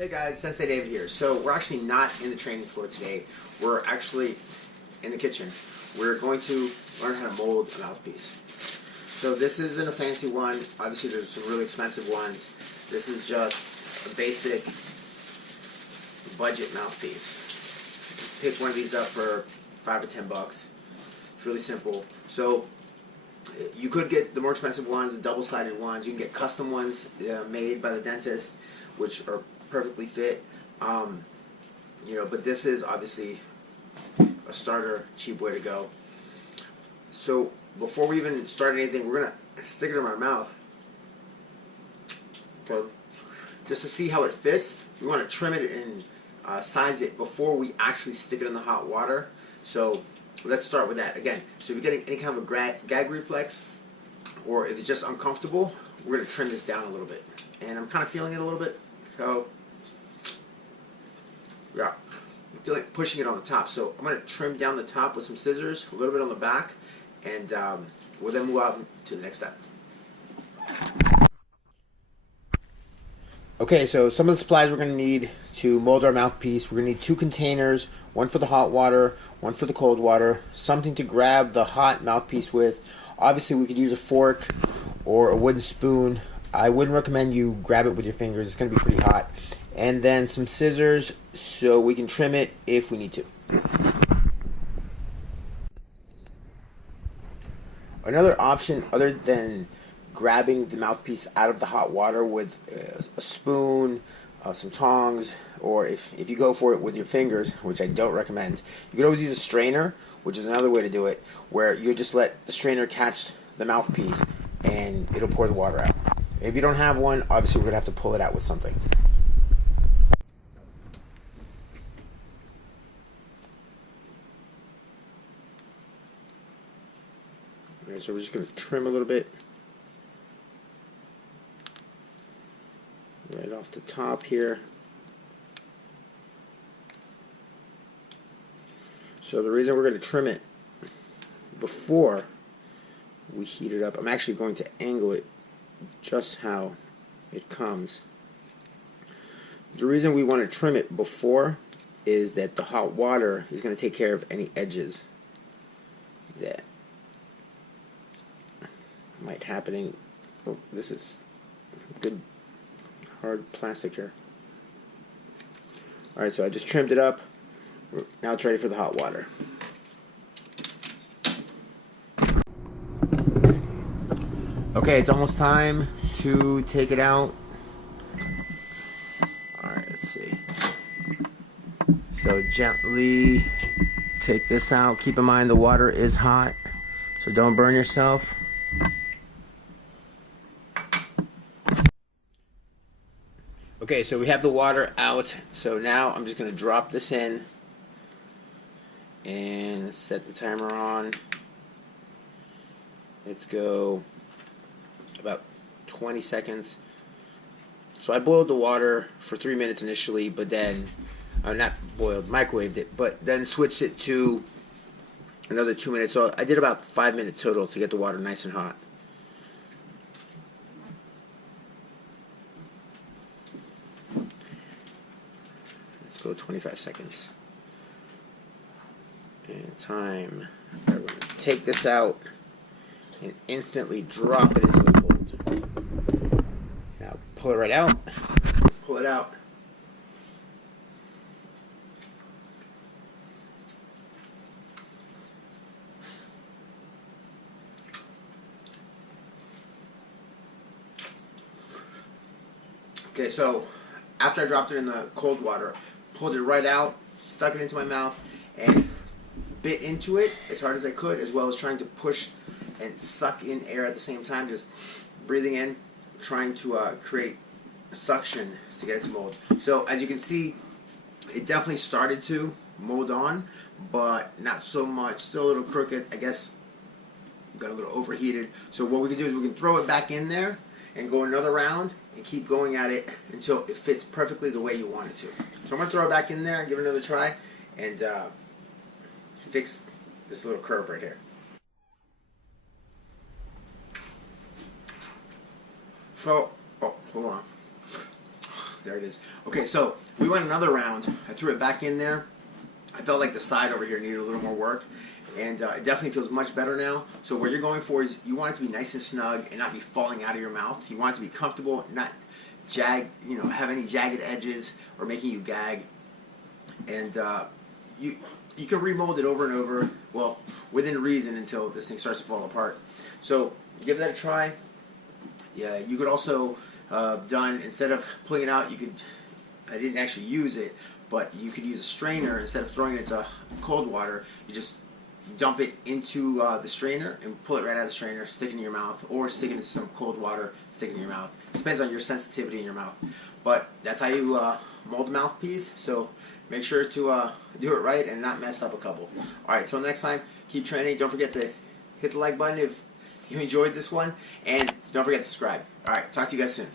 Hey guys, Sensei David here. So we're actually not in the training floor today. We're actually in the kitchen. We're going to learn how to mold a mouthpiece. So this isn't a fancy one. Obviously there's some really expensive ones. This is just a basic budget mouthpiece. Pick one of these up for $5 or $10. It's really simple. So you could get the more expensive ones, the double-sided ones. You can get custom ones made by the dentist, which are perfectly fit. But this is obviously a starter, cheap way to go. So before we even start anything, we're gonna stick it in our mouth. Okay. Just to see how it fits, we want to trim it and size it before we actually stick it in the hot water. So let's start with that again. So if you're getting any kind of a gag reflex, or if it's just uncomfortable, we're gonna trim this down a little bit. And I'm kind of feeling it a little bit. So yeah, I'm feeling pushing it on the top. So I'm going to trim down the top with some scissors, a little bit on the back, and we'll then move on to the next step. Okay, so some of the supplies we're going to need to mold our mouthpiece. We're going to need 2 containers, one for the hot water, one for the cold water, something to grab the hot mouthpiece with. Obviously we could use a fork or a wooden spoon. I wouldn't recommend you grab it with your fingers. It's going to be pretty hot. And then some scissors so we can trim it if we need to. Another option other than grabbing the mouthpiece out of the hot water with a spoon, some tongs, or if you go for it with your fingers, which I don't recommend, you could always use a strainer, which is another way to do it, where you just let the strainer catch the mouthpiece and it'll pour the water out. If you don't have one, obviously we're going to have to pull it out with something. Alright, so we're just going to trim a little bit right off the top here. So the reason we're going to trim it before we heat it up, I'm actually going to angle it just how it comes. The reason we want to trim it before is that the hot water is going to take care of any edges that might happen. Oh, this is good hard plastic here. Alright, so I just trimmed it up. Now it's ready for the hot water. Okay, it's almost time to take it out. Alright, let's see. So gently take this out. Keep in mind the water is hot, so don't burn yourself. Okay, so we have the water out. So now I'm just going to drop this in and set the timer on. Let's go about 20 seconds. So I boiled the water for 3 minutes initially, but then, not boiled, microwaved it, but then switched it to another 2 minutes. So I did about 5 minutes total to get the water nice and hot. Let's go 25 seconds. And time. I'm going to take this out and instantly drop it into the mold. Now pull it right out. Pull it out. Okay, so after I dropped it in the cold water, pulled it right out, stuck it into my mouth, and bit into it as hard as I could, as well as trying to push and suck in air at the same time, just breathing in, trying to create suction to get it to mold. So as you can see, it definitely started to mold on, but not so much. Still a little crooked, I guess. Got a little overheated. So what we can do is we can throw it back in there and go another round and keep going at it until it fits perfectly the way you want it to. So I'm going to throw it back in there and give it another try and fix this little curve right here. So, oh, hold on. there it is. Okay, so we went another round. I threw it back in there. I felt like the side over here needed a little more work, and it definitely feels much better now. So what you're going for is you want it to be nice and snug and not be falling out of your mouth. You want it to be comfortable, not have any jagged edges or making you gag. And you can remold it over and over, well, within reason, until this thing starts to fall apart. So give that a try. Yeah, you could also instead of pulling it out, I didn't actually use it, but you could use a strainer. Instead of throwing it into cold water, you just dump it into the strainer and pull it right out of the strainer, stick it in your mouth, or stick it into some cold water, stick it in your mouth. Depends on your sensitivity in your mouth. But that's how you mold a mouthpiece, so make sure to do it right and not mess up a couple. Alright, till next time, keep training. Don't forget to hit the like button if you enjoyed this one, and don't forget to subscribe. Alright, talk to you guys soon.